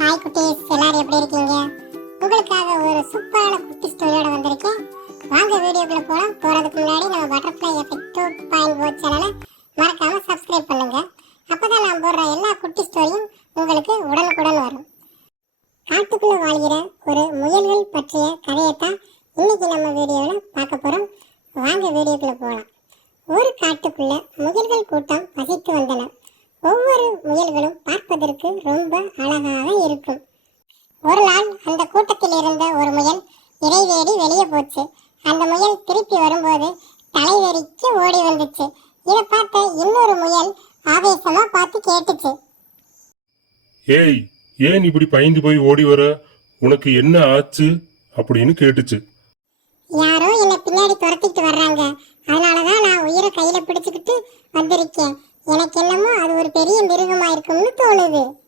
Hi குட்டீஸ். எல்லாரும் எப்படி இருக்கீங்க? உங்களுக்காக ஒரு சூப்பரான குட்டி ஸ்டோரியோட வந்திருக்கேன். வாங்க வீடியோக்குள்ள போகலாம் போகிறதுக்கு முன்னாடி நம்ம butterfly effect two point O சேனலை மறக்காம சப்ஸ்கிரைப் பண்ணுங்க. அப்பதான் நான் போடுற எல்லா குட்டி ஸ்டோரியும் உங்களுக்கு உடனுக்குடன் வரும். காட்டுக்குள்ளே வாழ்கிற ஒரு முயல்கள் பற்றிய கதையைத்தான் இன்னைக்கு நம்ம வீடியோவில் பார்க்க போகிறோம் வாங்க வீடியோக்குள்ள போகலாம் ஒரு காட்டுக்குள்ள முயல்கள் கூட்டம் வசித்து வந்தன ஒவ்வொரு முயல்களும் பார்ப்பதற்கு ரொம்ப அழகாக இருக்கும். ஒரு நாள் அந்த கூட்டத்தில் இருந்த ஒரு முயல் இறை தேடி வெளியே போச்சு. அந்த முயல் திருப்பி வரும்போது தலைவெறிக்கு ஓடி வந்துச்சு. இதை பார்த்த இன்னொரு முயல் ஆவேசமா பார்த்து கேட்டுச்சு. ஏய் ஏன் இப்படி பயந்து போய் ஓடி வர? உனக்கு என்ன ஆச்சு? அப்படின்னு கேட்டுச்சு. யாரோ என்னை பின்னாடி துரத்திட்டு வர்றாங்க. அதனாலதான் நான் உயிரை கையில பிடிச்சுக்கிட்டு வந்திருக்கேன். எனக்கு என்னமோ அது ஒரு பெரிய மிருகமா இருக்கும்னு தோணுது.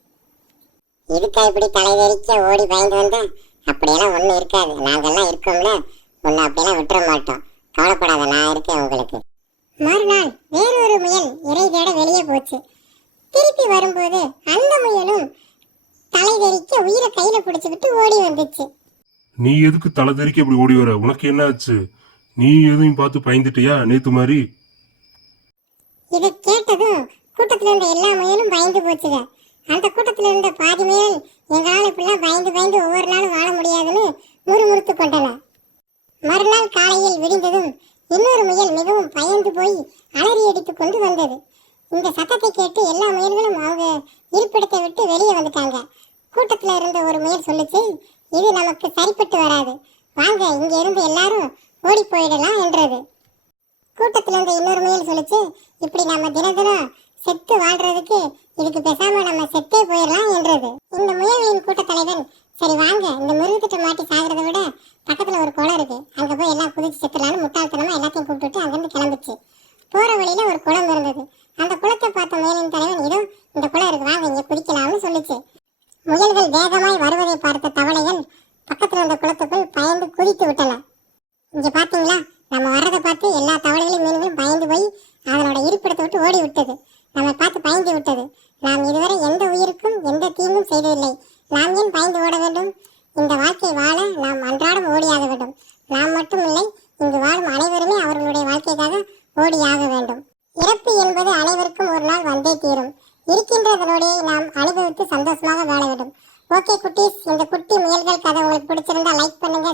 இதுக்கா இப்படி தலைவெறிக்க ஓடி பயந்து வந்த? அப்படியெல்லாம் ஒண்ணும் இருக்காது. நாங்கெல்லாம் இருக்கோம்ல. உன்னை அப்படியெல்லாம் விட்டுற மாட்டோம். கவலைப்படாத நான் இருக்கேன் உங்களுக்கு. மறுநாள் வேறொரு முயல் இறை தேட வெளியே போச்சு. திருப்பி வரும்போது அந்த முயலும் தலைதெறிக்க உயிரை கையில பிடிச்சுக்கிட்டு ஓடி வந்துச்சு. நீ எதுக்கு தலைதெறிக்க இப்படி ஓடி வர? உனக்கு என்ன ஆச்சு நீ எதையும் பார்த்து பயந்துட்டியா? நேத்து மாதிரி இதை கேட்டதும் கூட்டத்தில் இருந்த எல்லா முயலும் பயந்து போச்சுங்க. அந்த கூட்டத்தில் இருந்த பாதி முயல் எங்களால் இப்படிலாம் பயந்து பயந்து ஒவ்வொரு நாளும் வாழ முடியாதுன்னு முறுமுறுத்து கொண்டன. மறுநாள் காலையில் விடிந்ததும் இன்னொரு முயல் மிகவும் பயந்து போய் அலறி அடித்து கொண்டு வந்தது. இந்த சத்தத்தை கேட்டு எல்லா முயல்களும் அவங்க இருப்பிடத்தை விட்டு வெளியே வந்துட்டாங்க. கூட்டத்தில் இருந்த ஒரு முயல் சொல்லுச்சு இது நமக்கு சரிப்பட்டு வராது. வாங்க இங்கே இருந்து எல்லாரும் ஓடி போயிடலாம் என்றது. கூட்டத்தில் இருந்த இன்னொரு முயல் சொல்லிச்சு. இப்படி நம்ம தினம் செத்து வாழ்றதுக்கு இதுக்கு பேசாம நம்ம செத்தே போயிடலாம் என்றது. இந்த முயல்களின் கூட்ட தலைவன் சரி வாங்க இந்த முருகத்திட்ட மாட்டி சாகிறத விட பக்கத்துல ஒரு குளம் இருக்கு. அங்க போய் எல்லாம் குதிச்சு செத்துலான்னு முட்டாள்தனமா எல்லாத்தையும் கூப்பிட்டுட்டு அங்கிருந்து கிளம்பிச்சு. போற வழியில ஒரு குளம் இருந்தது. அந்த குளத்தை பார்த்த முயலின் தலைவன் இதோ இந்த குளம் இருக்கு வாங்க இங்க குதிக்கலாம்னு சொல்லிச்சு. முயல்கள் வேகமாய் வருவதை பார்த்த தவளைகள் பக்கத்துல இருந்த குளத்துக்குள் பயந்து குதித்து விட்டன. இங்க பாத்தீங்க நம்ம வர்றதை பார்த்து எல்லா தவளைகளையும் மீன்களும் பயந்து போய் அதனோட இருப்பிடத்தை விட்டு ஓடி விட்டது நம்மை பார்த்து பயந்து விட்டது. நாம் இதுவரை எந்த உயிருக்கும் எந்த தீங்கும் செய்ததில்லை. நாம் ஏன் பயந்து ஓட வேண்டும்? இந்த வாழ்க்கை வாழ நாம் அன்றாடம் ஓடியாக வேண்டும். நாம் மட்டும் இல்லை இங்கு வாழும் அனைவருமே அவர்களுடைய வாழ்க்கைக்காக ஓடியாக வேண்டும். இறப்பு என்பது அனைவருக்கும் ஒரு நாள் வந்தே தீரும். இருக்கின்றதனுடைய நாம் அனுபவித்து சந்தோஷமாக வாழ வேண்டும். ஓகே குட்டீஸ் இந்த குட்டி முயல்கள் கதை உங்களுக்கு பிடிச்சிருந்தா லைக் பண்ணுங்க